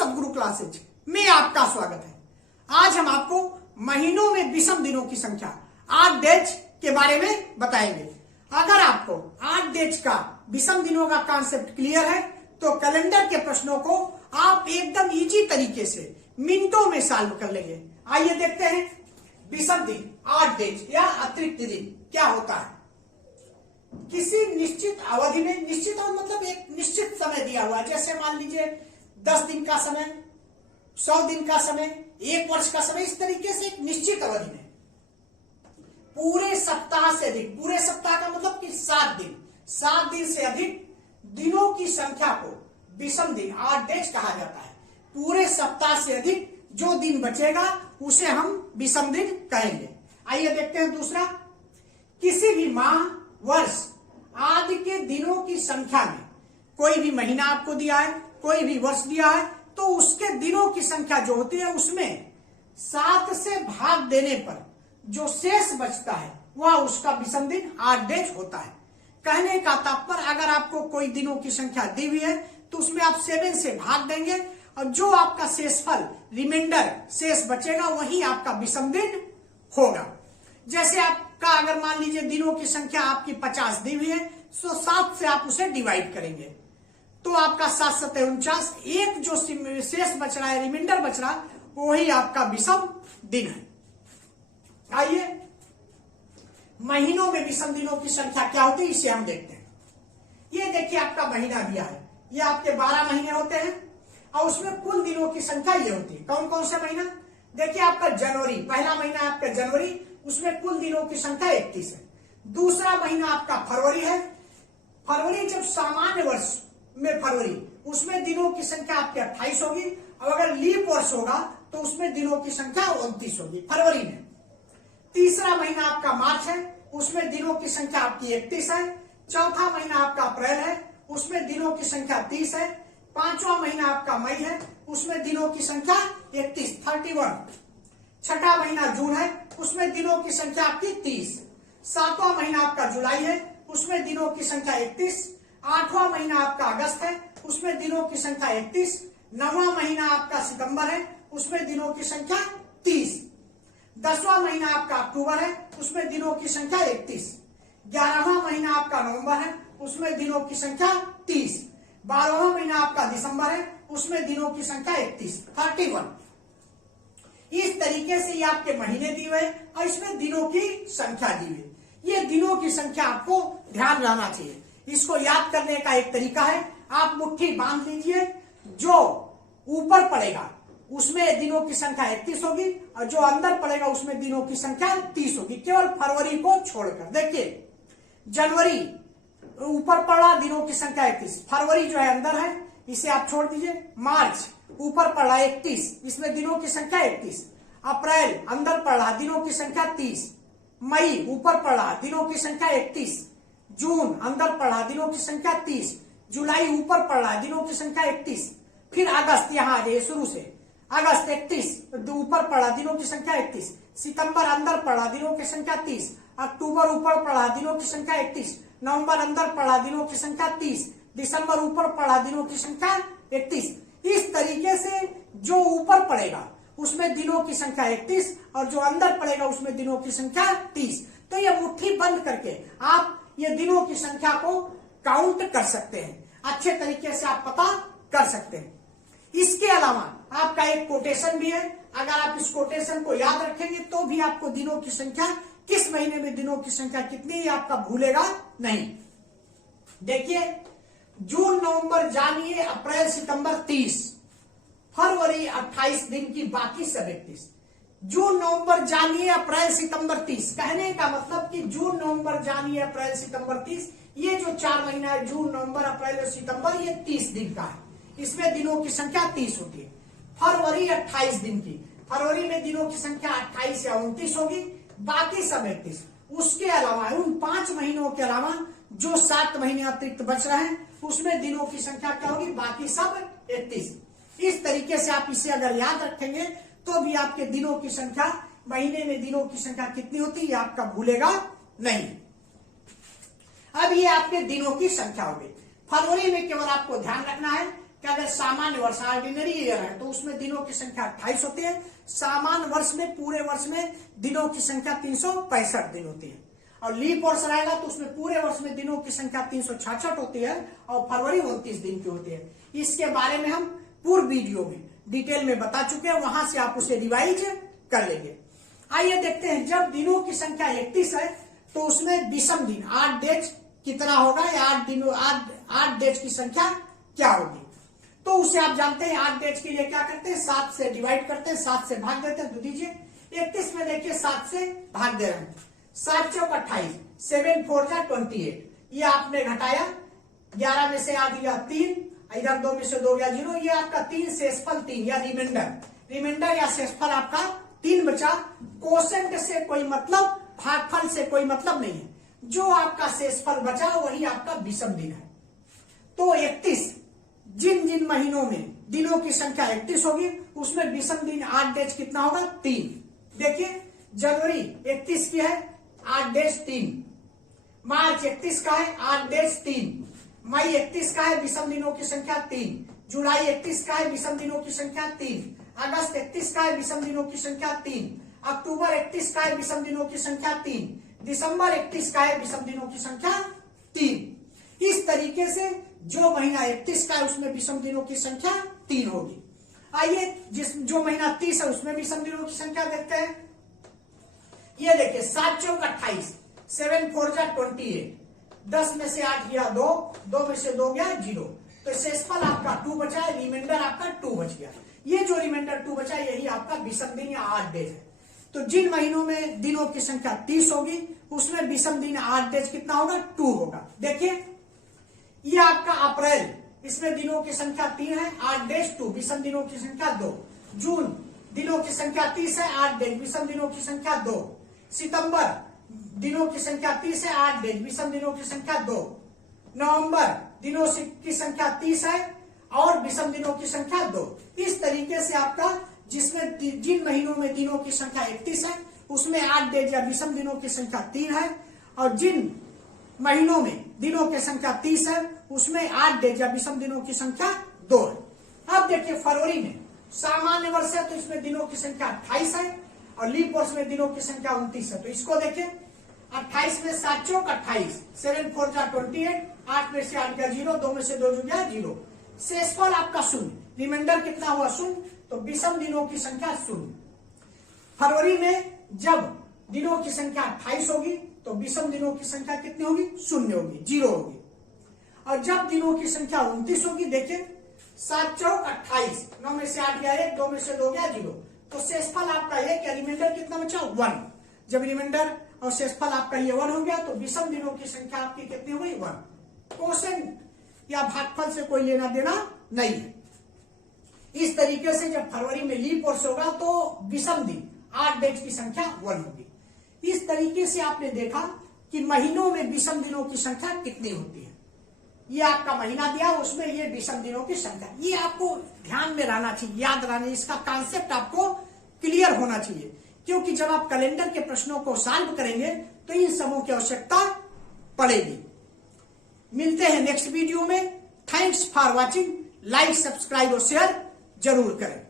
सदगुरु क्लासेज में आपका स्वागत है। आज हम आपको महीनों में विषम दिनों की संख्या 8 डेज के बारे में बताएंगे। अगर आपको 8 डेज का विषम दिनों का कॉन्सेप्ट क्लियर है तो कैलेंडर के प्रश्नों को आप एकदम इजी तरीके से मिनटों में सॉल्व कर लेंगे। आइए देखते हैं विषम दिन 8 डेज या अतिरिक्त दिन क्या होता है। किसी निश्चित अवधि में, निश्चित मतलब एक निश्चित समय दिया हुआ है, जैसे मान लीजिए 10 दिन का समय, 100 दिन का समय, 1 वर्ष का समय, इस तरीके से एक निश्चित अवधि में पूरे सप्ताह से अधिक, पूरे सप्ताह का मतलब कि 7 दिन से अधिक दिनों की संख्या को विषम दिन 8 डेज कहा जाता है। पूरे सप्ताह से अधिक जो दिन बचेगा उसे हम विषम दिन कहेंगे। आइए देखते हैं दूसरा, किसी भी माह, वर्ष आदि के दिनों की संख्या में कोई भी महीना आपको दिया है, कोई भी वर्ष दिया है, तो उसके दिनों की संख्या जो होती है उसमें 7 से भाग देने पर जो शेष बचता है वह उसका विषम दिन 8 डेज होता है। कहने का तात्पर्य, अगर आपको कोई दिनों की संख्या दी हुई है तो उसमें आप 7 से भाग देंगे और जो आपका शेषफल, रिमाइंडर शेष बचेगा वही आपका विषम दिन होगा। जैसे आपका अगर मान लीजिए दिनों की संख्या आपकी 50 दी हुई है तो 7 से आप उसे डिवाइड करेंगे तो आपका 7 7 49, एक जो शेष बच रहा है, रिमाइंडर बच रहा है, वही आपका विषम दिन है। आइए महीनों में विषम दिनों की संख्या क्या होती है इसे हम देखते हैं। ये देखिए आपका महीना दिया है, ये आपके 12 महीने होते हैं और उसमें कुल दिनों की संख्या ये होती है। कौन कौन सा महीना? देखिए आपका जनवरी, पहला महीना आपका जनवरी, उसमें कुल दिनों की संख्या 31 है। दूसरा महीना आपका फरवरी है। फरवरी जब सामान्य वर्ष में फरवरी, उसमें दिनों की संख्या आपकी 28 होगी और अगर लीप वर्ष होगा तो उसमें दिनों की संख्या 29 होगी फरवरी में। तीसरा महीना आपका मार्च है, उसमें दिनों की संख्या आपकी 31 है। चौथा महीना आपका अप्रैल है, उसमें दिनों की संख्या 30 है। पांचवा महीना आपका मई है, उसमें दिनों की संख्या 31। छठा महीना जून है, उसमें दिनों की संख्या आपकी 30। सातवां महीना आपका जुलाई है, उसमें दिनों की संख्या 31। आठवां महीना आपका अगस्त है, उसमें दिनों की संख्या 31। नौवां महीना आपका सितंबर है, उसमें दिनों की संख्या 30। 10वां महीना आपका अक्टूबर है, उसमें दिनों की संख्या 31। 11वां महीना आपका नवंबर है, उसमें दिनों की संख्या 30। 12वां महीना आपका दिसंबर है, उसमें दिनों की संख्या 31। इस तरीके से ये आपके महीने दिए हुए और इसमें दिनों की संख्या दी हुई। ये दिनों की संख्या आपको ध्यान रहना चाहिए। इसको याद करने का एक तरीका है, आप मुट्ठी बांध लीजिए, जो ऊपर पड़ेगा उसमें दिनों की संख्या 31 होगी और जो अंदर पड़ेगा उसमें दिनों की संख्या 30 होगी, केवल फरवरी को छोड़कर। देखिए जनवरी ऊपर पड़ा, दिनों की संख्या 31। फरवरी जो है अंदर है, इसे आप छोड़ दीजिए। मार्च ऊपर पड़ा 31, इसमें दिनों की संख्या 31। अप्रैल अंदर पड़ा, दिनों की संख्या 30। मई ऊपर पड़ा, दिनों की संख्या 31। जून अंदर पड़ा, दिनों की संख्या 30। जुलाई ऊपर पड़ा, दिनों की संख्या 31। फिर अगस्त, यहां आ जाइए शुरू से, अगस्त 31 ऊपर पड़ा, दिनों की संख्या 31। सितंबर अंदर पड़ा, दिनों की संख्या 30। अक्टूबर ऊपर पड़ा, दिनों की संख्या 31। नवंबर अंदर पड़ा, दिनों की संख्या 30। दिसंबर ऊपर पड़ा, दिनों की संख्या 31। इस तरीके से जो ऊपर पड़ेगा उसमें दिनों की संख्या 31 और जो अंदर पड़ेगा उसमें दिनों की संख्या 30। तो ये मुट्ठी बंद करके आप ये दिनों की संख्या को काउंट कर सकते हैं, अच्छे तरीके से आप पता कर सकते हैं। इसके अलावा आपका एक कोटेशन भी है, अगर आप इस कोटेशन को याद रखेंगे तो भी आपको दिनों की संख्या, किस महीने में दिनों की संख्या कितनी है आपका भूलेगा नहीं। देखिए जून नवंबर जानिए, अप्रैल सितंबर 30, फरवरी 28 दिन की, बाकी सब 31। जून नवंबर जानिए, अप्रैल सितंबर 30। कहने का मतलब कि जून नवंबर जानिए, अप्रैल सितंबर 30, ये जो 4 महीना है जून नवंबर अप्रैल और सितंबर, ये 30 दिन का है, इसमें दिनों की संख्या 30 होती है। फरवरी 28 दिन की, फरवरी में दिनों की संख्या 28 या 29 होगी, बाकी सब 31। उसके अलावा उन 5 महीनों के अलावा जो 7 महीने अतिरिक्त बच रहे हैं उसमें दिनों की संख्या क्या होगी, बाकी सब 31। इस तरीके से आप इसे अगर याद रखेंगे तो भी आपके दिनों की संख्या, महीने में दिनों की संख्या कितनी होती है आपका भूलेगा नहीं। अब ये आपके दिनों की संख्या होगी। फरवरी में केवल आपको ध्यान रखना है कि अगर सामान्य वर्ष ऑर्डिनरी ईयर है तो उसमें दिनों की संख्या 28 होती है। सामान्य वर्ष में पूरे वर्ष में दिनों की संख्या 365 दिन होती है। और लीप वर्ष रहेगा तो उसमें पूरे वर्ष में दिनों की संख्या 366 होती है और फरवरी 29 दिन की होती है। इसके बारे में हम पूर्व वीडियो में डिटेल में बता चुके हैं, वहां से आप उसे रिवाइज कर लेंगे। आइए देखते हैं, जब दिनों की संख्या 31 है तो उसमें विषम दिन 8 डेज कितना होगा, या 8 डेज की संख्या क्या होगी। तो उसे आप जानते हैं, 8 डेज के लिए क्या करते हैं, 7 से डिवाइड करते हैं, 7 से भाग देते हैं। तो दीजिए 31 में देखिए 7 से भाग दे रहे हैं, 7 चौक 28, 7 4 जा 28। ये आपने घटाया, 11 में से 8 गया 3, इधर 2 में से 2 गया 0। ये आपका 3 शेषफल 3 या रिमाइंडर या शेषफल आपका 3 बचा। कोसेंट से कोई मतलब, भागफल से कोई मतलब नहीं है। जो आपका शेषफल बचा वही आपका विषम दिन है। तो 31 जिन महीनों में दिनों की संख्या 31 होगी उसमें विषम दिन 8 डेज कितना होगा, 3। देखिए जनवरी 31 की है, 8 डेज 3। मार्च 31 का है, 8 डेज 3। मई 31 का है, विषम दिनों की संख्या 3। जुलाई 31 का है, विषम दिनों की संख्या 3। अगस्त 31 का है, विषम दिनों की संख्या 3। अक्टूबर 31 का है, विषम दिनों की संख्या 3। दिसंबर 31 का है, विषम दिनों की संख्या 3। इस तरीके से जो महीना 31 का है उसमें विषम दिनों की संख्या 3 होगी। आइए जो महीना 30 है उसमें विषम दिनों की संख्या देखते हैं। ये देखिए 7 चौक 28, 7 4 जा 28, 10 में से 8 गया 2, 2 में से 2 गया 0। तो शेषफल आपका 2 बचा है, रिमाइंडर आपका 2 बच गया। ये जो रिमाइंडर 2 बचा यही आपका विषम दिन या 8 डेज है। तो जिन महीनों में दिनों की संख्या 30 होगी उसमें विषम दिन 8 डेज कितना होगा, 2 होगा। देखिए ये आपका अप्रैल, इसमें दिनों की संख्या 3 है, 8 डेज 2, विषम दिनों की संख्या 2। जून दिनों की संख्या 30 है, 8 डेज, विषम दिनों की संख्या 2। सितंबर दिनों की संख्या 30 है, 8 डेज, विषम दिनों की संख्या 2। नवंबर दिनों की संख्या 30 है और विषम दिनों की संख्या 2। इस तरीके से आपका जिसमें जिन महीनों में दिनों की संख्या 31 है उसमें 8 डेज या विषम दिनों की संख्या 3 है, और जिन महीनों में दिनों की संख्या 30 है उसमें 8 डेज या विषम दिनों की संख्या 2 है। अब देखिए फरवरी में सामान्य वर्ष है तो इसमें दिनों की संख्या 28 है और लीप वर्ष में दिनों की संख्या 29 है। तो इसको देखिए 28 में 7 चौक 28, 7 4 जा 28, 8 में से 8 गया 0, 2 में से 2 गया 0। शेषफल आपका 0, रिमाइंडर कितना हुआ 0, तो विषम दिनों की संख्या 0। फरवरी में जब दिनों की संख्या 28 होगी तो विषम दिनों की संख्या कितनी होगी, 0 होगी, 0 होगी। और जब दिनों की संख्या 29 होगी, देखिए 7 चौक 28, 9 में से 8 गया 1, 2 में से 2 गया 0। तो शेषफल आपका 1 या रिमाइंडर कितना बचा, 1। जब रिमाइंडर और शेषफल आपका ये 1 हो गया तो विषम दिनों की संख्या आपकी कितनी हो गई, 1। कोसेंट या भागफल से कोई लेना देना नहीं है। इस तरीके से जब फरवरी में लीप वर्ष होगा तो विषम दिन 8 डेज की संख्या 1 होगी। इस तरीके से आपने देखा कि महीनों में विषम दिनों की संख्या कितनी होती है। ये आपका महीना दिया, उसमें ये विषम दिनों की संख्या, ये आपको ध्यान में रहना चाहिए, याद रहना, इसका कॉन्सेप्ट आपको क्लियर होना चाहिए, क्योंकि जब आप कैलेंडर के प्रश्नों को सॉल्व करेंगे तो इन सबों की आवश्यकता पड़ेगी। मिलते हैं नेक्स्ट वीडियो में। Thanks for watching. Like, subscribe और शेयर जरूर करें।